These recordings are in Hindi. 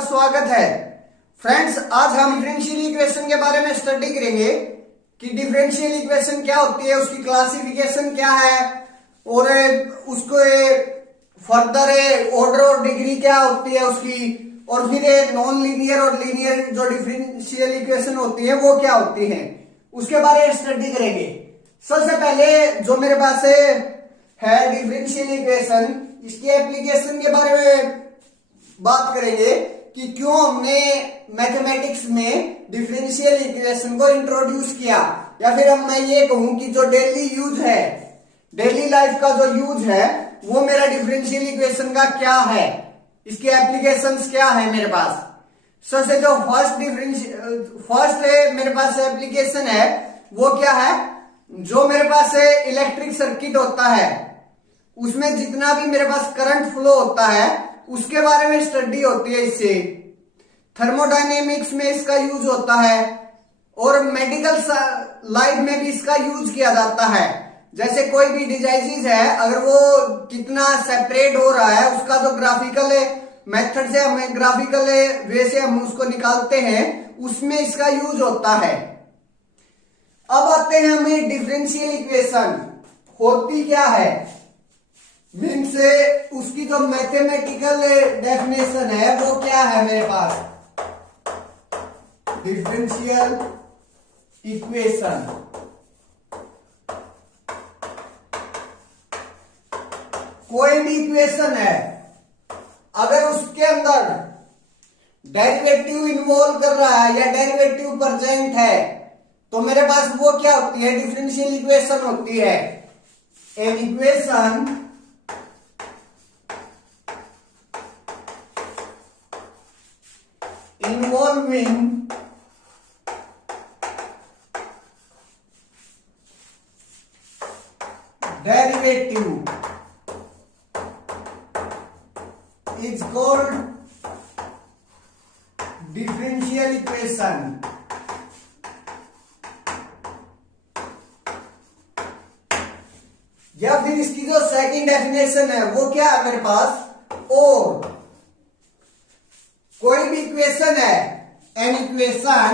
आपका स्वागत है। फ्रेंड्स, आज हम डिफरेंशियल इक्वेशन के बारे में स्टडी करेंगे कि डिफरेंशियल इक्वेशन क्या होती है, उसकी क्लासिफिकेशन क्या है और उसको फर्दर ऑर्डर और डिग्री क्या होती है उसकी, और फिर नॉन लीनियर और लीनियर जो डिफरेंशियल इक्वेशन होती है वो क्या होती है, उसके बारे में स्टडी करेंगे। सबसे पहले जो मेरे पास है डिफरेंशियल इक्वेशन, इसके एप्लीकेशन के बारे में बात करेंगे कि क्यों हमने मैथमेटिक्स में डिफरेंशियल इक्वेशन को इंट्रोड्यूस किया, या फिर हम मैं ये कहूं कि जो डेली यूज है, डेली लाइफ का जो यूज है वो मेरा डिफरेंशियल इक्वेशन का क्या है, इसके एप्लीकेशंस क्या है मेरे पास। सबसे जो फर्स्ट मेरे पास एप्लीकेशन है वो क्या है, जो मेरे पास इलेक्ट्रिक सर्किट होता है उसमें जितना भी मेरे पास करंट फ्लो होता है उसके बारे में स्टडी होती है। इससे थर्मोडायनेमिक्स में इसका यूज होता है और मेडिकल लाइफ में भी इसका यूज किया जाता है। जैसे कोई भी डिजीज है, अगर वो कितना सेपरेट हो रहा है उसका जो ग्राफिकल मेथड से हमें ग्राफिकल वे से हम उसको निकालते हैं, उसमें इसका यूज होता है। अब आते हैं हमें डिफरेंशियल इक्वेशन होती क्या है, मीन्स उसकी जो मैथमेटिकल डेफिनेशन है वो क्या है मेरे पास। डिफरेंशियल इक्वेशन कोई भी इक्वेशन है, अगर उसके अंदर डेरिवेटिव इन्वॉल्व कर रहा है या डेरिवेटिव प्रेजेंट है तो मेरे पास वो क्या होती है, डिफरेंशियल इक्वेशन होती है। An equation involving derivative is called differential equation। या फिर इसकी जो सेकंड डेफिनेशन है वो क्या है मेरे पास, और कोई भी इक्वेशन है, एन इक्वेशन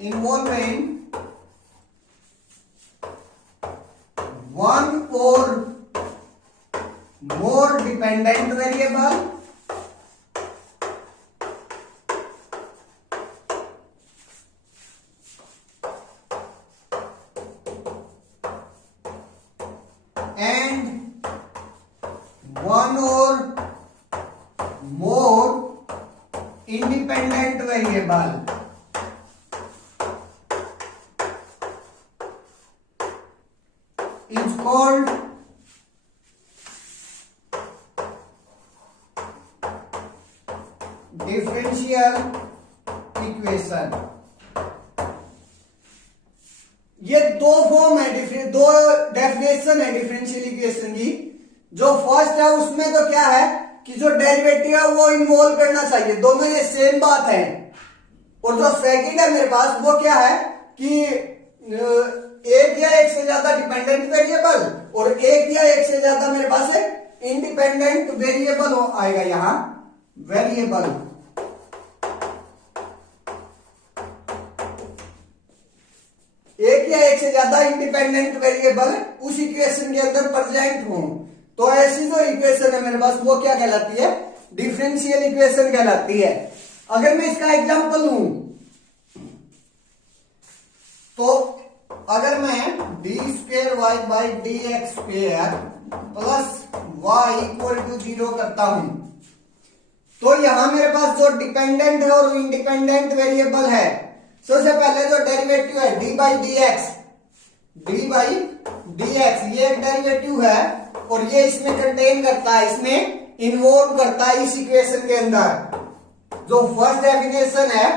इन्वॉल्विंग वन और मोर dependent variable and one or more independent variable is called differential equation। ये दो फॉर्म है, दो डेफिनेशन है डिफरेंशियल इक्वेशन की। जो फर्स्ट है उसमें तो क्या है कि जो डेरिवेटिव है वो इन्वॉल्व करना चाहिए, दोनों ये सेम बात है। और जो सेकंड है मेरे पास वो क्या है कि एक या एक से ज्यादा डिपेंडेंट वेरिएबल और एक या एक से ज्यादा मेरे पास इंडिपेंडेंट वेरिएबल आएगा, यहां वेरिएबल। एक या एक से ज्यादा इंडिपेंडेंट वेरिएबल उस इक्वेशन के अंदर प्रेजेंट हो, तो ऐसी जो इक्वेशन है मेरे पास वो क्या कहलाती है, डिफरेंशियल इक्वेशन कहलाती है। अगर मैं इसका एग्जांपल लूं तो अगर मैं d square y by d x square plus y equal to 0 करता हूं, तो यहां मेरे पास जो डिपेंडेंट है और इंडिपेंडेंट वेरिएबल है, सबसे पहले जो डेरिवेटिव है डी बाई डी एक्स, ये एक डेरिवेटिव है और ये इसमें कंटेन करता है, इसमें इन्वॉल्व करता है इस इक्वेशन के अंदर। जो फर्स्ट डेफिनेशन है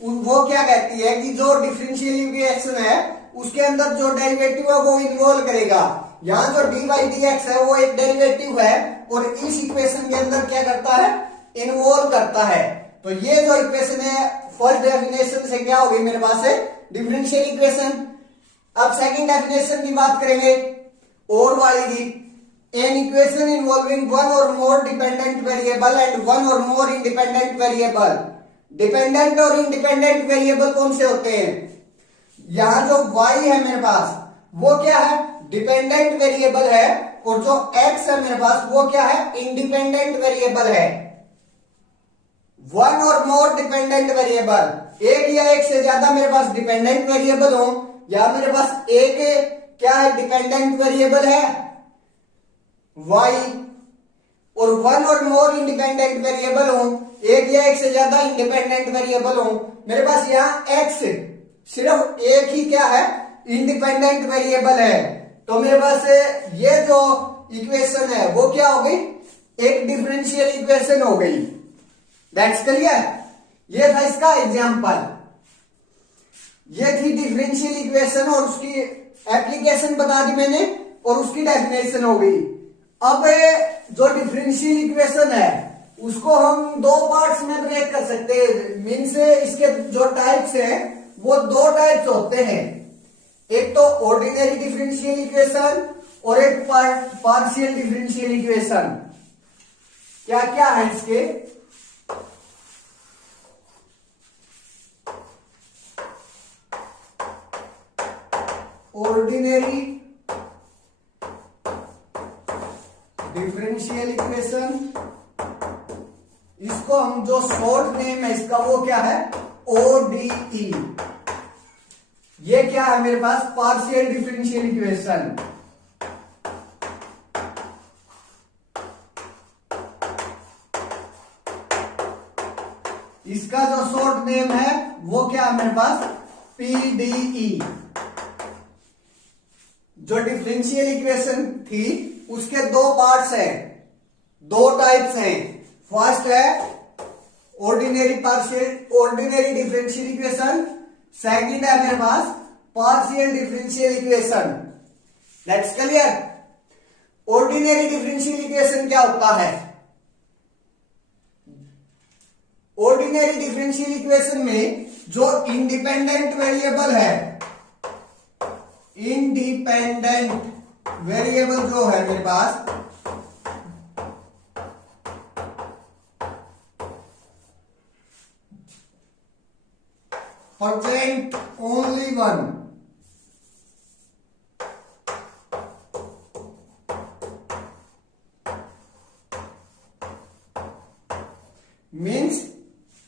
वो क्या कहती है कि जो डिफरेंशियल इक्वेशन है उसके अंदर जो डेरिवेटिव है वो इन्वॉल्व करेगा। यहां जो डी बाई डी एक्स है वो एक डेरिवेटिव है और इस इक्वेशन के अंदर क्या करता है, इन्वॉल्व करता है। तो ये जो इक्वेशन है फर्स्ट डेफिनेशन से क्या होगी मेरे पास है डिफरेंशियल इक्वेशन। अब सेकंड डेफिनेशन की बात करेंगे और वाली की, एन इक्वेशन इन्वॉल्विंग वन और मोर डिपेंडेंट वेरिएबल एंड वन और मोर इंडिपेंडेंट वेरिएबल। डिपेंडेंट और इंडिपेंडेंट वेरिएबल कौन से होते हैं? यहां जो y है मेरे पास वो क्या है? डिपेंडेंट वेरिएबल है, और जो x है मेरे पास वो क्या है? इंडिपेंडेंट वेरिएबल है। वन और मोर डिपेंडेंट वेरिएबल, एक या एक से ज्यादा मेरे पास डिपेंडेंट वेरिएबल हो, या मेरे पास एक क्या है? डिपेंडेंट वेरिएबल है y, और वन और मोर इंडिपेंडेंट वेरिएबल हो, एक या एक से ज्यादा इंडिपेंडेंट वेरिएबल हो। मेरे पास यहाँ x सिर्फ एक ही क्या है? इंडिपेंडेंट वेरिएबल है। तो मेरे पास ये जो इक्वेशन है वो क्या हो गई? एक डिफरेंशियल इक्वेशन हो गई। That's clear. ये था इसका एग्जांपल, ये थी डिफरेंशियल इक्वेशन और उसकी एप्लीकेशन बता दी मैंने और उसकी डेफिनेशन हो गई। अब जो डिफरेंशियल इक्वेशन है उसको हम दो पार्ट्स में ब्रेक कर सकते हैं। मीन्स इसके जो टाइप्स है वो दो टाइप्स होते हैं, एक तो ऑर्डिनरी डिफरेंशियल इक्वेशन और एक पार्शियल डिफरेंशियल इक्वेशन। क्या क्या है इसके? ऑर्डिनरी डिफरेंशियल इक्वेशन, इसको हम जो शॉर्ट नेम है इसका वो क्या है? ओडीई। ये क्या है मेरे पास? Partial differential equation. इसका जो शॉर्ट नेम है वो क्या है मेरे पास? पीडीई। जो डिफरेंशियल इक्वेशन थी उसके दो पार्ट्स हैं, दो टाइप्स हैं। फर्स्ट है ऑर्डिनरी डिफरेंशियल इक्वेशन, सेकंड है मेरे पास partial differential equation. That's clear. Ordinary differential equation क्या होता है? ऑर्डिनरी डिफरेंशियल इक्वेशन में जो इंडिपेंडेंट वेरिएबल है, इंडिपेंडेंट वेरिएबल जो है मेरे पास, present only one, means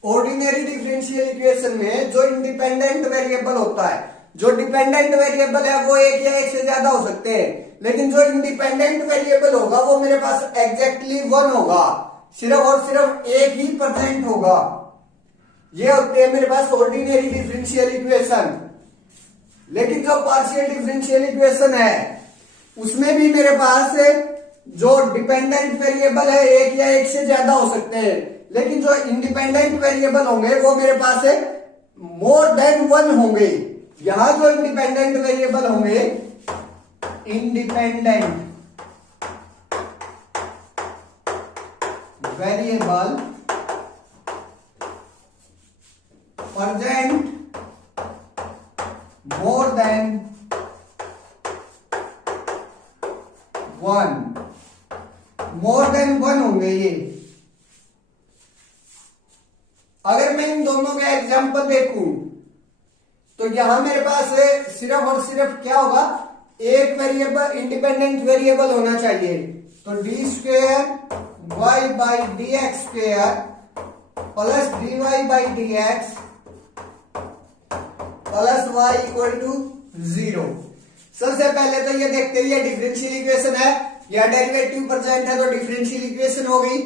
ordinary differential equation में जो इंडिपेंडेंट वेरिएबल होता है, जो डिपेंडेंट वेरिएबल है वो एक या एक से ज्यादा हो सकते हैं, लेकिन जो इंडिपेंडेंट वेरिएबल होगा वो मेरे पास एग्जैक्टली वन होगा, सिर्फ और सिर्फ एक ही परसेंट होगा। ये होते हैं मेरे पास ऑर्डिनरी डिफरेंशियल इक्वेशन। लेकिन जो पार्शियल डिफरेंशियल इक्वेशन है उसमें भी मेरे पास जो डिपेंडेंट वेरिएबल है एक या एक से ज्यादा हो सकते हैं, लेकिन जो इंडिपेंडेंट वेरिएबल होंगे वो मेरे पास मोर देन वन होंगे। यहां जो इंडिपेंडेंट वेरिएबल होंगे, independent variable present more than one, more than one होंगे ये। अगर मैं इन दोनों का एग्जांपल देखूं तो यहां मेरे पास सिर्फ और सिर्फ क्या होगा? एक वेरिएबल इंडिपेंडेंट वेरिएबल होना चाहिए। तो d square y by d x square plus d y by d x plus y equal to 0। सबसे पहले तो ये देखते हैं, ये डिफरेंशियल इक्वेशन है, या डेरिवेटिव प्रेजेंट है तो डिफरेंशियल इक्वेशन हो गई।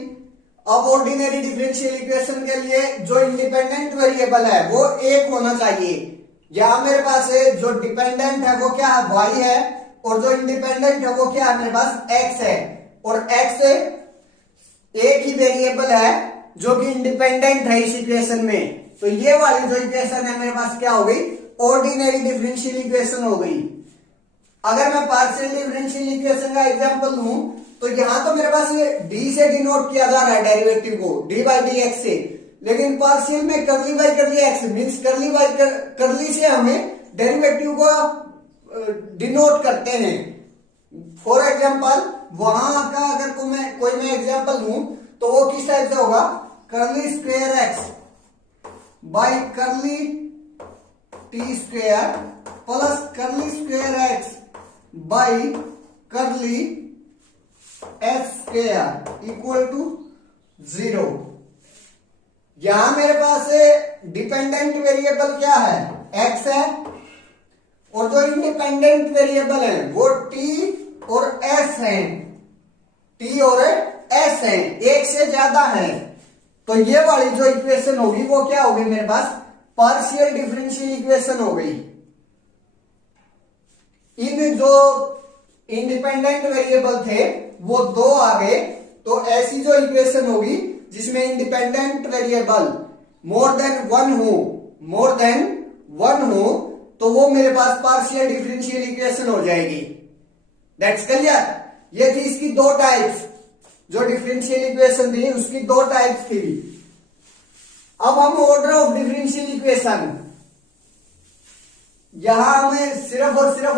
अब ऑर्डिनरी डिफरेंशियल इक्वेशन के लिए जो इंडिपेंडेंट वेरिएबल है वो एक होना चाहिए। यहां मेरे पास जो डिपेंडेंट है वो क्या है? y है, और जो इंडिपेंडेंट है वो क्या है? मेरे पास x है, और x एक ही वेरिएबल है जो कि इंडिपेंडेंट है इस इक्वेशन में। तो ये वाली जो इक्वेशन है मेरे पास क्या हो गई? ऑर्डिनरी डिफरेंशियल इक्वेशन हो गई। अगर मैं पार्शियल डिफरेंशियल इक्वेशन का एग्जांपल लूं तो यहां तो मेरे पास d से डिनोट किया जा रहा है डेरिवेटिव को, d बाई डी एक्स से, लेकिन पार्शियल में करली बाई करली एक्स मीन्स करली बाई करली से हमें डेरिवेटिव को डिनोट करते हैं। फॉर एग्जाम्पल वहां का अगर कोई मैं एग्जाम्पल लूं तो वो किस टाइप से होगा, curly square x by curly t square plus curly square x by curly x square equal to 0। यहां मेरे पास डिपेंडेंट वेरिएबल क्या है, एक्स है, और जो इंडिपेंडेंट वेरिएबल है वो टी और एस है, टी और एस है, एक से ज्यादा है। तो ये वाली जो इक्वेशन होगी वो क्या होगी, मेरे पास पार्शियल डिफरेंशियल इक्वेशन हो गई। इन जो इंडिपेंडेंट वेरिएबल थे वो 2 आ गए, तो ऐसी जो इक्वेशन होगी जिसमें independent variable more than one हो तो वो मेरे पास पार्शियल डिफरेंशियल इक्वेशन हो जाएगी। That's clear. ये थी इसकी 2 टाइप्स, जो डिफरेंशियल इक्वेशन थी उसकी 2 टाइप्स थी। अब हम ऑर्डर ऑफ डिफरेंशियल इक्वेशन, यहां हमें सिर्फ और सिर्फ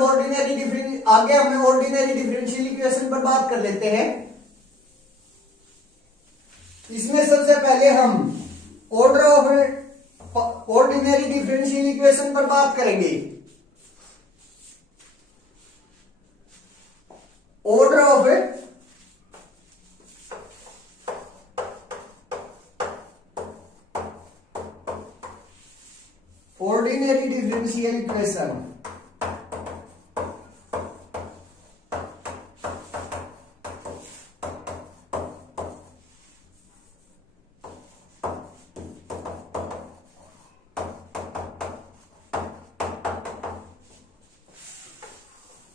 आगे हमें ऑर्डिनरी डिफरेंशियल इक्वेशन पर बात कर लेते हैं। इसमें सबसे पहले हम order of ordinary differential equation पर बात करेंगे। Order of ordinary differential equation,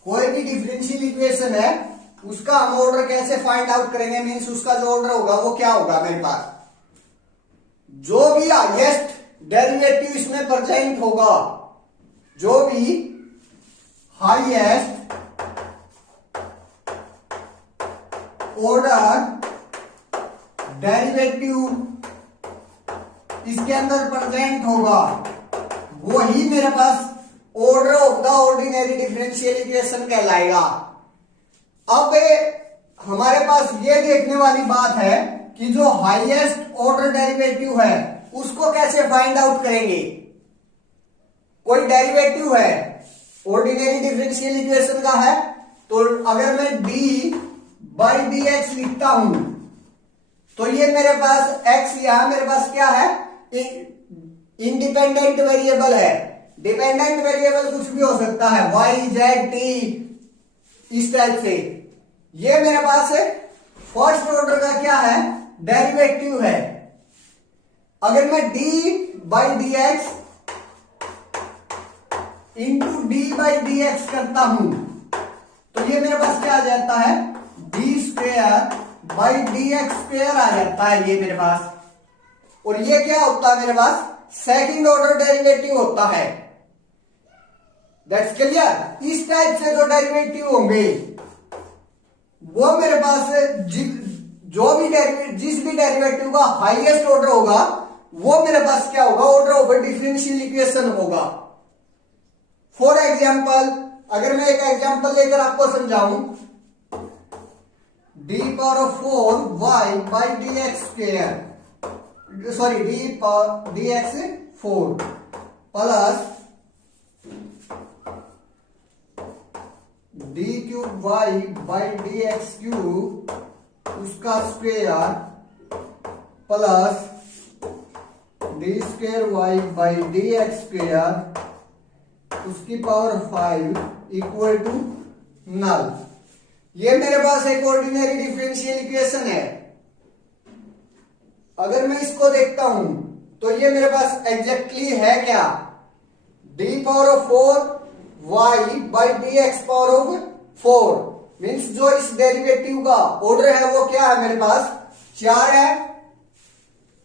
कोई भी डिफरेंशियल इक्वेशन है उसका हम ऑर्डर कैसे फाइंड आउट करेंगे, मींस उसका जो ऑर्डर होगा वो क्या होगा, मेरे पास जो भी हाईएस्ट डेरिवेटिव इसमें प्रेजेंट होगा, जो भी हाईएस्ट ऑर्डर डेरिवेटिव इसके अंदर प्रेजेंट होगा वही मेरे पास order of the ordinary differential equation कहलाएगा। अब हमारे पास ये देखने वाली बात है कि जो हाईएस्ट ऑर्डर डेरिवेटिव है उसको कैसे फाइंड आउट करेंगे। कोई डेरिवेटिव है ऑर्डिनरी डिफरेंशियल इक्वेशन का है, तो अगर मैं d बाई डी एक्स लिखता हूं तो ये मेरे पास x यहां मेरे पास क्या है, इंडिपेंडेंट वेरिएबल है। डिपेंडेंट वेरिएबल कुछ भी हो सकता है, y z t इस टाइप से। ये मेरे पास फर्स्ट ऑर्डर का क्या है, डेरिवेटिव है। अगर मैं d by d x into D by d x करता हूं तो ये मेरे पास क्या आ जाता है, d square by d x square आ जाता है ये मेरे पास। और ये क्या होता है, मेरे पास सेकंड ऑर्डर डेरिवेटिव होता है। That's clear. इस टाइप से जो डेरिवेटिव होंगे वो मेरे पास जिस भी डेरिवेटिव का हाईएस्ट ऑर्डर होगा वो मेरे पास क्या होगा, ऑर्डर ऑफ डिफरेंशियल इक्वेशन होगा। फॉर एग्जाम्पल, अगर मैं एक एग्जाम्पल लेकर आपको समझाऊं, d power 4 y by d x square, sorry d x 4 plus d cube y by d x cube उसका square plus d square y by d x square उसकी पावर 5 इक्वल टू नल। ये मेरे पास एक ऑर्डिनरी डिफरेंशियल इक्वेशन है। अगर मैं इसको देखता हूं तो ये मेरे पास एग्जैक्टली है क्या, d power 4 y by d x power of 4 means जो इस डेरिवेटिव का ऑर्डर है वो क्या है, मेरे पास 4 है।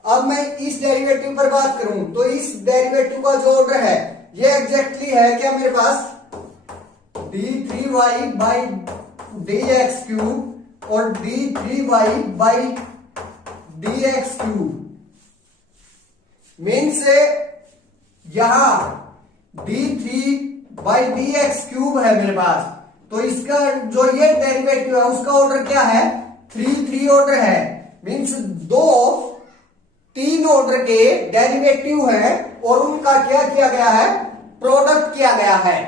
अब मैं इस डेरिवेटिव पर बात करूं तो इस डेरिवेटिव का जो ऑर्डर है ये एग्जैक्टली है क्या, मेरे पास d3y by d x cube और d3y by d x cube. Means यहां d3 by d x cube है मेरे पास, तो इसका जो ये डेरिवेटिव है उसका ऑर्डर क्या है, 3 ऑर्डर है। मीन्स दो 3 ऑर्डर के डेरिवेटिव है और उनका क्या किया गया है, प्रोडक्ट किया गया है।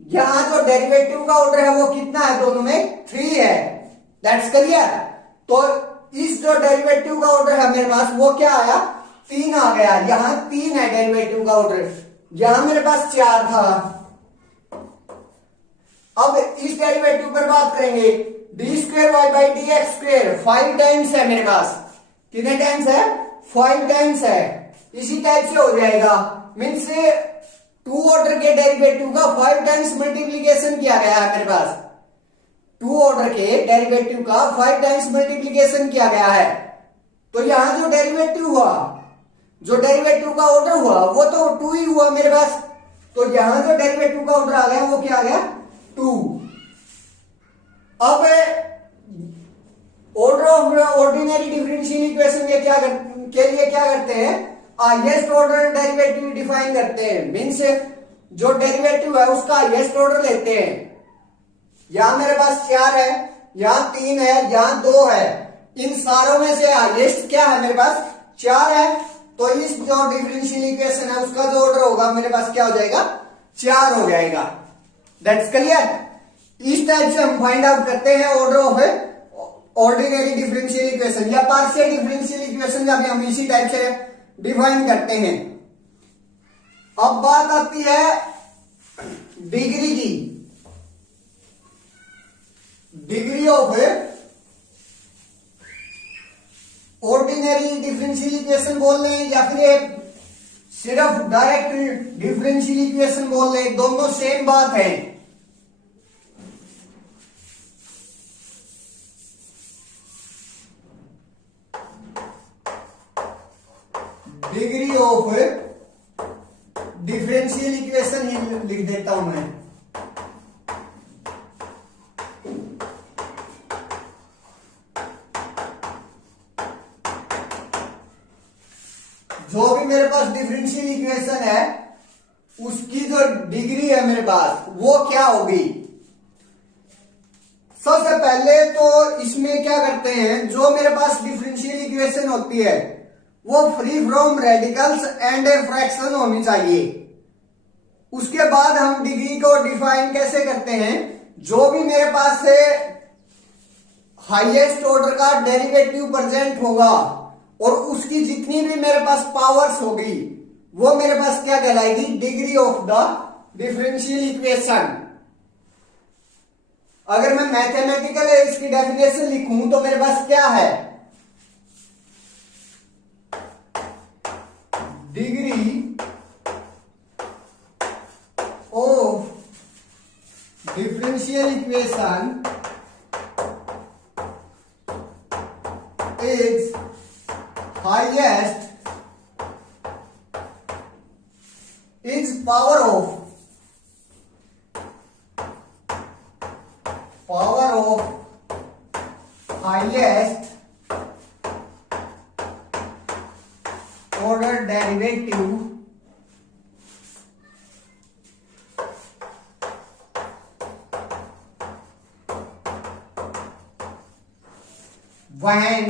यहां जो डेरिवेटिव का ऑर्डर है वो कितना है, दोनों में 3 है। That's clear. तो इस जो डेरिवेटिव का ऑर्डर है मेरे पास वो क्या आया, 3 आ गया। यहां 3 है डेरिवेटिव का ऑर्डर, यहां मेरे पास 4 था। अब इस डेरिवेटिव पर बात करेंगे, d square y by d x square 5 times है मेरे पास। कितने टाइम्स है, 5 टाइम्स है। इसी टाइप से हो जाएगा। मीन्स 2 ऑर्डर के डेरिवेटिव का 5 टाइम्स मल्टीप्लीकेशन किया गया है मेरे पास। 2 ऑर्डर के डेरिवेटिव का 5 टाइम्स मल्टीप्लीकेशन किया गया है। तो यहां जो डेरिवेटिव हुआ, जो डेरिवेटिव का ऑर्डर हुआ वो तो 2 ही हुआ मेरे पास। तो यहां जो डेरिवेटिव का ऑर्डर आ गया वो क्या आ गया, 2। अब order of ordinary differential equation के लिए क्या करते हैं, हाईएस्ट ऑर्डर डेरिवेटिव डिफाइन करते हैं। मीन्स जो डेरिवेटिव है उसका हाईएस्ट ऑर्डर लेते हैं। यहां मेरे पास 4 है, यहां 3 है, यहां 2 है। इन सारों में से हाईएस्ट क्या है मेरे पास, 4 है। तो इस जो डिफरेंशियल इक्वेशन है उसका जो ऑर्डर होगा मेरे पास क्या हो जाएगा, 4 हो जाएगा। That's clear. इस टाइप से हम फाइंड आउट करते हैं order of ordinary differential equation या पार्शियल डिफरेंशियल इक्वेशन का भी हम इसी टाइप से डिफाइन करते हैं। अब बात आती है डिग्री की। Degree of ordinary differential equation बोल रहे हैं या फिर सिर्फ डायरेक्ट डिफरेंशियल इक्वेशन बोल रहे हैं, दोनों सेम बात है। डिग्री ऑफ डिफरेंशियल इक्वेशन ही लिख देता हूं मैं। जो भी मेरे पास डिफरेंशियल इक्वेशन है उसकी जो डिग्री है मेरे पास वो क्या होगी। सबसे पहले तो इसमें क्या करते हैं, जो मेरे पास डिफरेंशियल इक्वेशन होती है वो free from radicals and fraction होनी चाहिए। उसके बाद हम डिग्री को डिफाइन कैसे करते हैं, जो भी मेरे पास से हाईएस्ट ऑर्डर का डेरिवेटिव प्रेजेंट होगा और उसकी जितनी भी मेरे पास पावर्स होगी वो मेरे पास क्या कहलाएगी, degree of the differential equation. अगर मैं मैथमेटिकल इसकी डेफिनेशन लिखूं तो मेरे पास क्या है, degree of differential equation is highest is power of highest order derivative when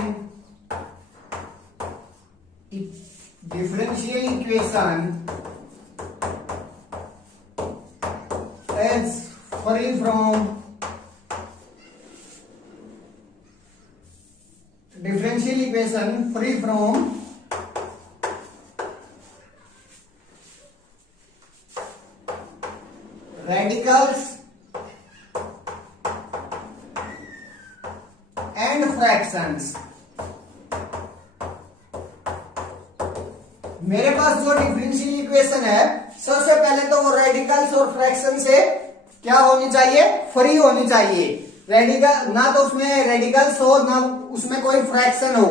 differential equation is free from differential equation free from radicals and fractions। मेरे पास जो डिफरेंशियल इक्वेशन है सबसे पहले तो वो रेडिकल्स और फ्रैक्शन से क्या होनी चाहिए, फ्री होनी चाहिए। रेडिकल ना तो उसमें रेडिकल्स हो ना उसमें कोई फ्रैक्शन हो।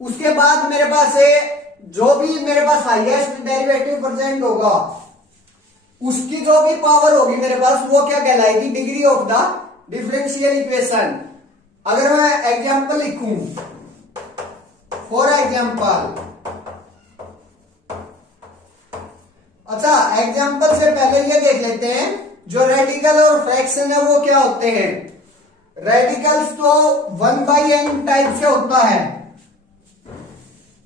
उसके बाद मेरे पास जो भी मेरे पास हाईएस्ट डेरिवेटिव प्रेजेंट होगा उसकी जो भी पावर होगी मेरे पास वो क्या कहलाएगी, degree of the differential equation. अगर मैं एग्जांपल लिखूं, फॉर एग्जांपल, अच्छा एग्जाम्पल से पहले ये देख लेते हैं जो रेडिकल और फ्रैक्शन है वो क्या होते हैं। रेडिकल्स तो 1/n टाइप से होता है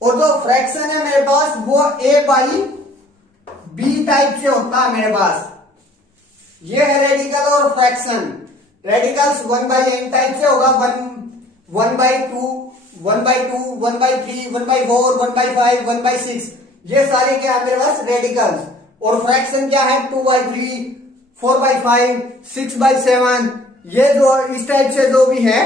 और जो फ्रैक्शन है मेरे पास वो a/b टाइप से होता है मेरे पास। ये है रेडिकल और फ्रैक्शन। रेडिकल्स 1/n टाइप से होगा, 1/2, 1/2, 1/3, 1/4, 1/5, 1/6, ये सारे क्या है मेरे पास रेडिकल्स। और फ्रैक्शन क्या है 2/3, 4/5, 6/7, ये जो इस टाइप से जो भी है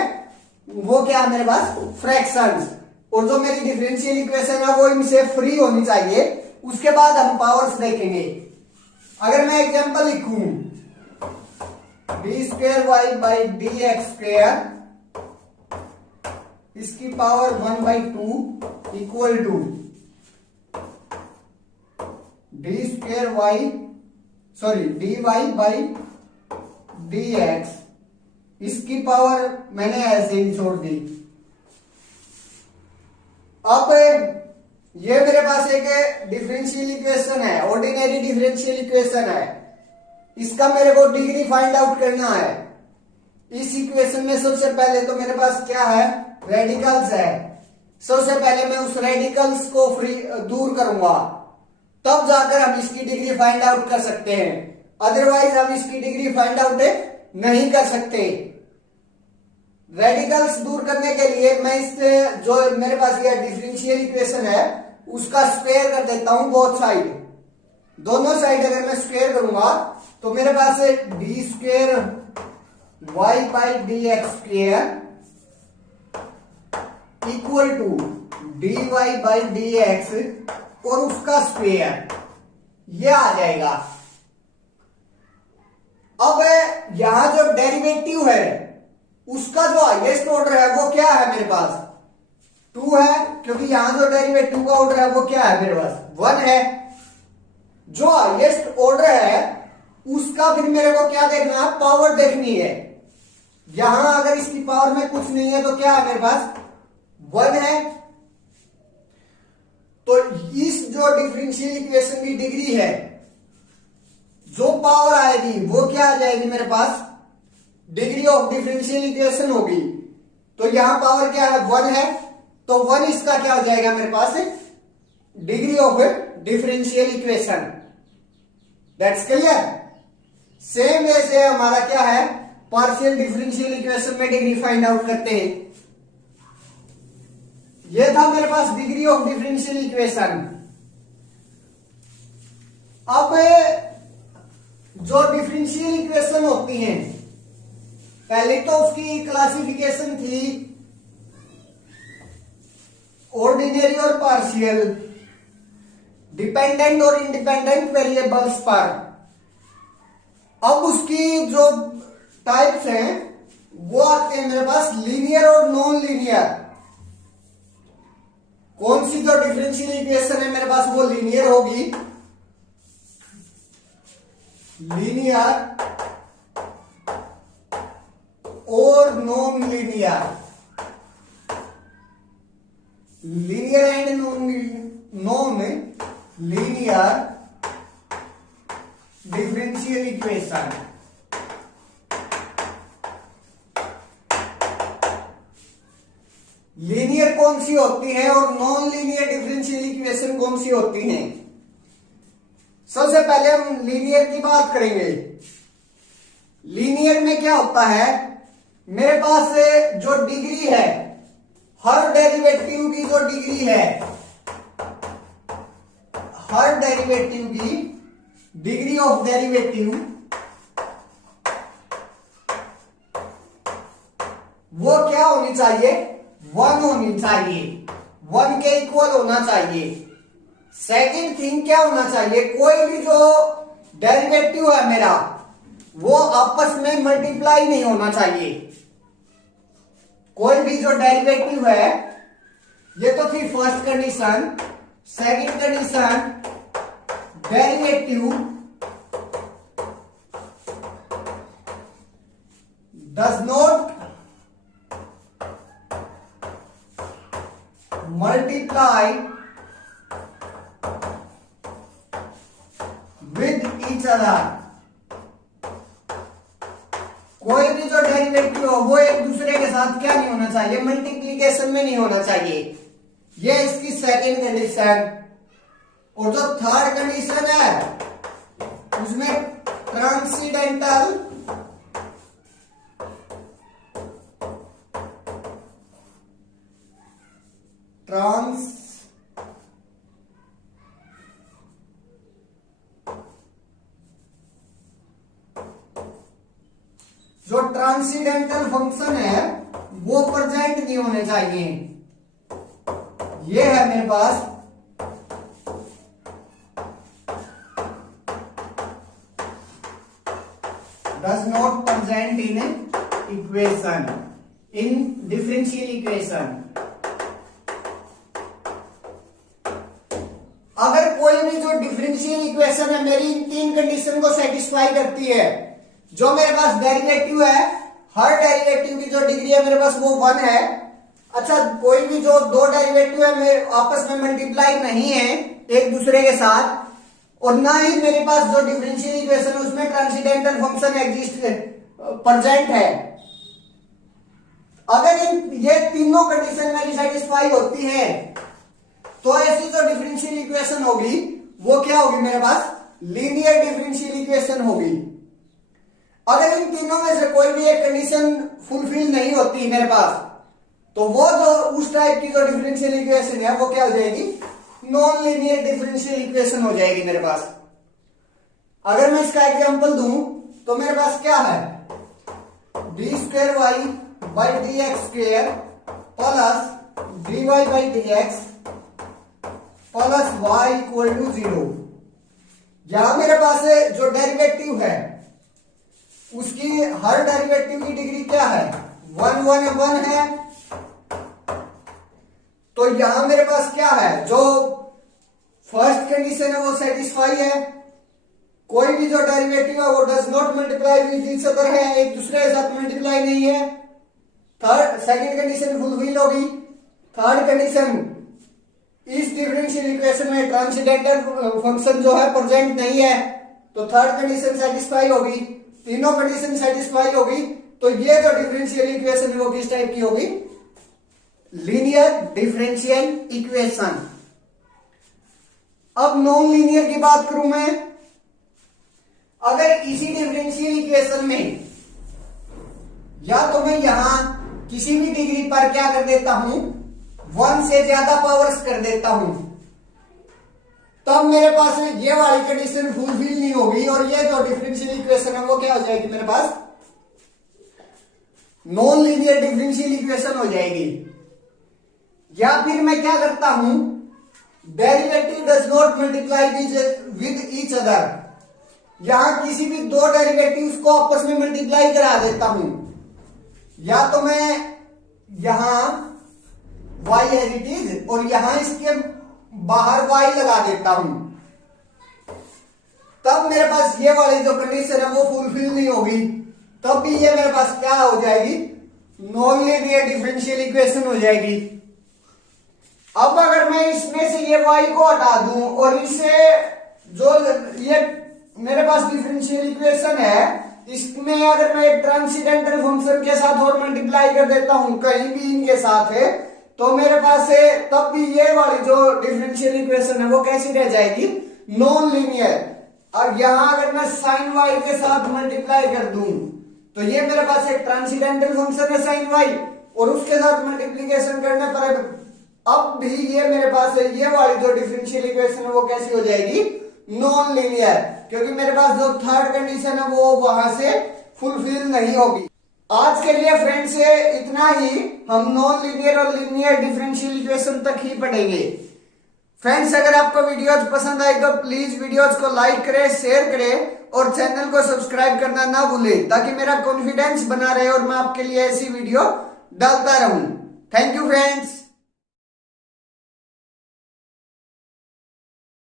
वो क्या है मेरे पास फ्रैक्शंस। और जो मेरी डिफरेंशियल इक्वेशन है वो इनसे फ्री होनी चाहिए। उसके बाद हम पावर्स देखेंगे। अगर मैं एग्जांपल लिखूं d²y/dx² इसकी पावर 1/2 इक्वल टू dy/dx इसकी पावर मैंने ऐसे ही छोड़ दी। अब ये मेरे पास एक डिफरेंशियल इक्वेशन है, ऑर्डिनरी डिफरेंशियल इक्वेशन है। इसका मेरे को डिग्री फाइंड आउट करना है। इस इक्वेशन में सबसे पहले तो मेरे पास क्या है रेडिकल्स है। सबसे पहले मैं उस रेडिकल्स को दूर करूंगा, तब जाकर हम इसकी डिग्री फाइंड आउट कर सकते हैं। अदरवाइज हम इसकी डिग्री फाइंड आउट नहीं कर सकते। रेडिकल्स दूर करने के लिए मैं इससे जो मेरे पास ये डिफरेंशियल इक्वेशन है उसका स्क्वायर कर देता हूं बोथ साइड। दोनों साइड अगर मैं स्क्वायर करूंगा तो मेरे पास d²y/dx² इक्वल टू dy/dx और उसका स्क्वायर ये आ जाएगा। अब यहां जो डेरिवेटिव है उसका जो हाईएस्ट ऑर्डर है वो क्या है मेरे पास 2 है, क्योंकि यहां जो डेरिवेटिव का ऑर्डर है वो क्या है मेरे पास 1 है। जो हाईएस्ट ऑर्डर है उसका फिर मेरे को क्या देखना है पावर देखनी है। यहां अगर इसकी पावर में कुछ नहीं है तो क्या है मेरे पास 1 है। तो इस जो डिफरेंशियल इक्वेशन की डिग्री है जो पावर आएगी वो क्या आ जाएगी मेरे पास डिग्री ऑफ डिफरेंशियल इक्वेशन होगी। तो यहां पावर क्या है 1 है, तो 1 इसका क्या हो जाएगा मेरे पास degree of differential equation. That's clear. Same way से हमारा क्या है पार्शियल डिफरेंशियल इक्वेशन में डिग्री फाइंड आउट करते हैं। ये था मेरे पास डिग्री ऑफ डिफरेंशियल इक्वेशन। अब जो डिफरेंशियल इक्वेशन होती हैं पहले तो उसकी क्लासिफिकेशन थी ऑर्डिनरी और पार्शियल, डिपेंडेंट और इंडिपेंडेंट वेरिएबल्स पर। अब उसकी जो टाइप्स हैं वो आते हैं मेरे पास लीनियर और नॉन लीनियर। कौन सी जो डिफरेंशियल इक्वेशन है मेरे पास वो लीनियर होगी, लीनियर और non linear, linear and non linear differential equation. Linear कौन सी होती है और नॉन लीनियर डिफरेंशियल इक्वेशन कौन सी होती हैं। सबसे पहले हम लीनियर की बात करेंगे। लीनियर में क्या होता है मेरे पास जो डिग्री है हर डेरिवेटिव की जो डिग्री है, हर डेरिवेटिव की डिग्री ऑफ डेरिवेटिव वो क्या होनी चाहिए 1 होनी चाहिए, 1 के इक्वल होना चाहिए। सेकंड थिंग क्या होना चाहिए कोई भी जो डेरिवेटिव है मेरा वो आपस में मल्टीप्लाई नहीं होना चाहिए। कोई भी जो डेरिवेटिव है ये तो थी first condition. Second condition derivative does not multiply with each other. कोई भी जो डेरिवेटिव हो वो एक दूसरे के साथ क्या नहीं होना चाहिए, मल्टीप्लीकेशन में नहीं होना चाहिए। ये इसकी सेकंड कंडीशन। और जो थर्ड कंडीशन है उसमें ट्रांसीडेंटल जो ट्रांसीडेंटल फंक्शन है वो प्रेजेंट नहीं होने चाहिए। ये है मेरे पास does not present in equation, in differential equation. अगर कोई भी जो डिफरेंशियल इक्वेशन है मेरी इन तीन कंडीशन को सेटिस्फाई करती है, जो मेरे पास डेरिवेटिव है, हर डेरिवेटिव की जो डिग्री है मेरे पास वो 1 है। अच्छा, कोई भी जो दो डेरिवेटिव है मेरे आपस में मल्टीप्लाई नहीं है एक दूसरे के साथ, और ना ही मेरे पास जो डिफरेंशियल इक्वेशन है उसमें ट्रांसीडेंटल फंक्शन एग्जिस्ट प्रेजेंट है। अगर ये तीनों कंडीशन मेरी सेटिस्फाई होती है तो ऐसी जो डिफरेंशियल इक्वेशन होगी वो क्या होगी, मेरे पास लीनियर डिफरेंशियल इक्वेशन होगी। अगर इन तीनों में से कोई भी एक कंडीशन फुलफिल नहीं होती मेरे पास, तो वो जो उस टाइप की जो डिफरेंशियल इक्वेशन है वो क्या हो जाएगी, नॉन लीनियर डिफरेंशियल इक्वेशन हो जाएगी मेरे पास। अगर मैं इसका एग्जांपल दूं तो मेरे पास क्या है, d2y by dx square plus dy by dx plus y equal to 0। यहां मेरे पास जो डेरिवेटिव है उसकी हर डेरिवेटिव की डिग्री क्या है, 1 1 1 है। तो यहां मेरे पास क्या है, जो फर्स्ट कंडीशन है वो सेटिस्फाई है। कोई भी जो डेरिवेटिव है वो does not multiply with each other है, एक दूसरे के साथ मल्टीप्लाई नहीं है। सेकंड कंडीशन फुलफिल होगी। थर्ड कंडीशन, इस डिफरेंशियल इक्वेशन में ट्रांसीडेंटल फंक्शन जो है प्रेजेंट नहीं है, तो थर्ड कंडीशन सेटिस्फाई होगी। तीनों कंडीशन सेटिस्फाई होगी तो ये जो डिफरेंशियल इक्वेशन है वो किस टाइप की होगी, लीनियर डिफरेंशियल इक्वेशन। अब नॉन लीनियर की बात करूं मैं, अगर इसी डिफरेंशियल इक्वेशन में या तो मैं यहां किसी भी डिग्री पर क्या कर देता हूं, 1 से ज्यादा पावर्स कर देता हूं, तब मेरे पास ये वाली कंडीशन फुलफिल नहीं होगी और ये जो डिफरेंशियल इक्वेशन है वो क्या हो जाएगी, मेरे पास नॉन लीनियर डिफरेंशियल इक्वेशन हो जाएगी। या फिर मैं क्या करता हूं, derivative does not multiply with each other, यहां किसी भी दो डेरिवेटिव्स को आपस में मल्टीप्लाई करा देता हूं। या तो मैं यहां y एज इट इज और यहां इसके बाहर y लगा देता हूं, तब मेरे पास ये वाली जो कंडीशन है वो फुलफिल नहीं होगी, तब भी ये मेरे पास क्या हो जाएगी, नॉन लीनियर डिफरेंशियल इक्वेशन हो जाएगी। अब अगर मैं इसमें से ये y को हटा दूं और इसे जो ये मेरे पास डिफरेंशियल इक्वेशन है इसमें अगर मैं एक ट्रांसीडेंटल फंक्शन के साथ और मल्टीप्लाई कर देता हूं कहीं भी इनके साथ है, तो मेरे पास है तब भी ये वाली जो डिफरेंशियल इक्वेशन है वो कैसी रह जाएगी, नॉन लीनियर। और यहां अगर मैं साइन y के साथ मल्टीप्लाई कर दूं तो ये मेरे पास एक ट्रांसीडेंटल फंक्शन है साइन y, और उसके साथ मल्टीप्लीकेशन करने पर अब भी ये मेरे पास है ये वाली जो डिफरेंशियल इक्वेशन है वो कैसी हो जाएगी, नॉन लीनियर, क्योंकि मेरे पास जो थर्ड कंडीशन है वो वहां से फुलफिल नहीं होगी। आज के लिए फ्रेंड्स इतना ही, हम नॉन लीनियर और लीनियर डिफरेंशियल इक्वेशन तक ही पढ़ेंगे। फ्रेंड्स, अगर आपको वीडियोज पसंद आए तो प्लीज वीडियोज को लाइक करें, शेयर करें और चैनल को सब्सक्राइब करना ना भूलें, ताकि मेरा कॉन्फिडेंस बना रहे और मैं आपके लिए ऐसी वीडियो डालता रहूं। Thank you friends.